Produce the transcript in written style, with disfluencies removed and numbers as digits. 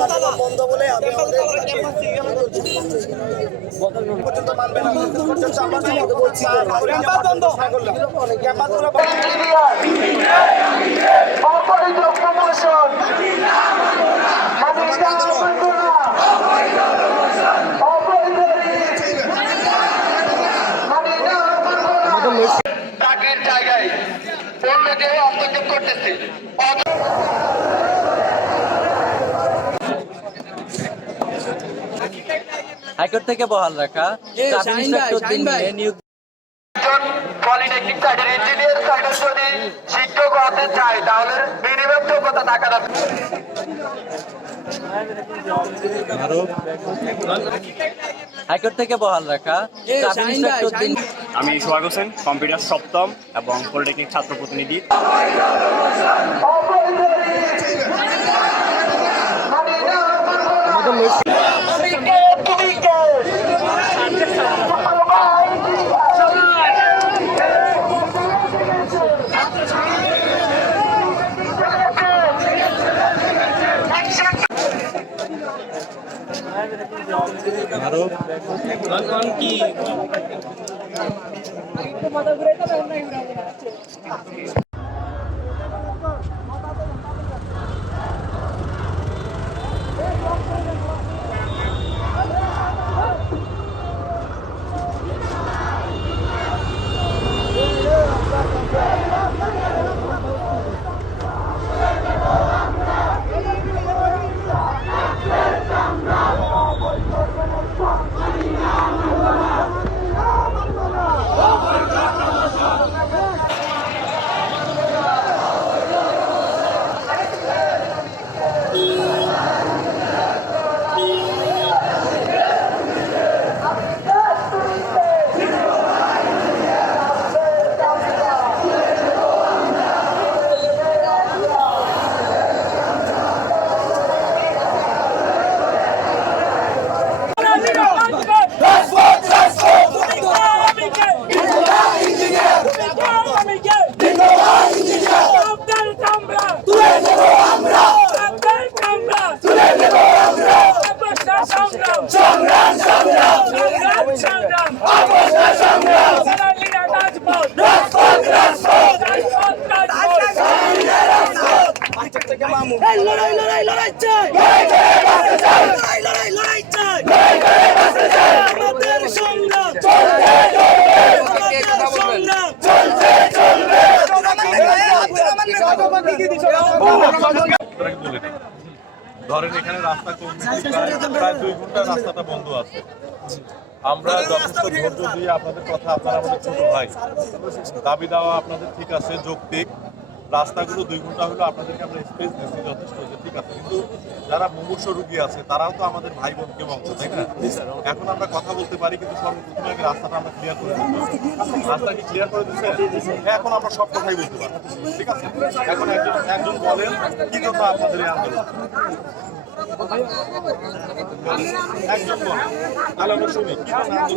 কার্যক্রম বন্ধ বলে আমি পর্যন্ত মানবে না পর্যন্ত আমরা বলছি চাকরির জায়গায় অন্য কেউ হস্তক্ষেপ করতেছে। হাইকোর্ট থেকে বহাল রাখা পলিটেকনিক সাইডের ইঞ্জিনিয়ার সাইডের যদি শিক্ষক হতে চায় তাহলে মিনিমাম যোগ্যতা থাকা দরকার। হাইকোর্ট থেকে বহাল রাখা আমি সোহাগ হোসেন, কম্পিউটার সপ্তম এবং পলিটেকনিক ছাত্র প্রতিনিধি। লড়াই লড়াই লড়াই চাই লড়াই লড়াই লড়াই চাই আমাদের সংগ্রাম ধরেন এখানে রাস্তা প্রায় 2 ঘন্টা রাস্তাটা বন্ধ আছে। আমরা যথেষ্ট ধৈর্য দিয়ে আপনাদের কথা, আপনারা আমাদের ছোট ভাই, দাবি দেওয়া আপনাদের ঠিক আছে, যৌক্তিক। রাস্তাগুলো 2 ঘন্টা হলো আপনাদেরকে আমরা স্পেস দিচ্ছি যথেষ্ট, যে ঠিক আছে, কিন্তু যারা মুমূর্ষ রোগী আছে তারাও তো আমাদের ভাই বোন কেউ অংশ, তাই না? এখন আমরা কথা বলতে পারি, কিন্তু সর্বপ্রথমে আগে রাস্তাটা আমরা ক্লিয়ার করে দিচ্ছি। রাস্তা কি ক্লিয়ার করে দিচ্ছে? এখন আমরা সব কথাই বলতে পারি, ঠিক আছে? এখন একজন বলেন কি জন্য আপনাদের এই আন্দোলন, একজন বলেন, তাহলে আমরা শুনি কি আন্দোলন।